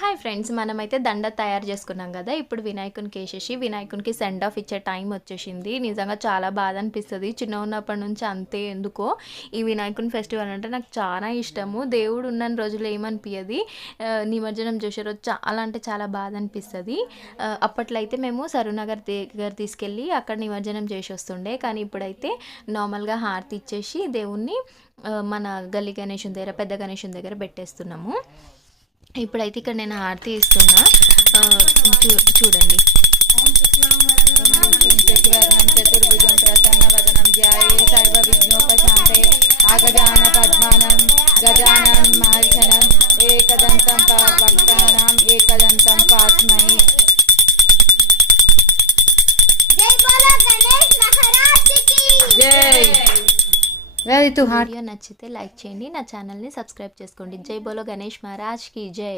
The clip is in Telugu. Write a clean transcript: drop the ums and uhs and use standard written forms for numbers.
హాయ్ ఫ్రెండ్స్, మనమైతే దండ తయారు చేసుకున్నాం కదా. ఇప్పుడు వినాయకునికి వేసేసి వినాయకునికి సెండ్ ఆఫ్ ఇచ్చే టైం వచ్చేసింది. నిజంగా చాలా బాధ అనిపిస్తుంది. చిన్న ఉన్నప్పటి నుంచి అంతే. ఎందుకో ఈ వినాయకుని ఫెస్టివల్ అంటే నాకు చాలా ఇష్టము. దేవుడు ఉన్న రోజులు ఏమనిపించదు, నిమజ్జనం చేసే రోజు చాలా అంటే చాలా బాధ అనిపిస్తుంది. అప్పట్లో అయితే మేము సరూనగర్ దగ్గర తీసుకెళ్ళి అక్కడ నిమజ్జనం చేసి వస్తుండే. కానీ ఇప్పుడైతే నార్మల్గా హారతి ఇచ్చేసి దేవుణ్ణి మన గల్లీ గణేషుని దగ్గర, పెద్ద గణేషుని దగ్గర పెట్టేస్తున్నాము. ఇప్పుడైతే ఇక్కడ నేను హారతి ఇస్తున్నా. చూడండి. చతుర్భుజం ప్రసన్న వదనం ధ్యాయే సర్వ విఘ్నోపశాంతే ఆగజాన పద్మానం గజానం మార్జనం ఏకదంతం భక్తానాం ఏకదంతం పాస్మై. జై వీడియో నచ్చితే లైక్ చేయండి, నా ఛానల్ని సబ్స్క్రైబ్ చేసుకోండి. జై బోలో గణేష్ మహారాజ్ కి జై.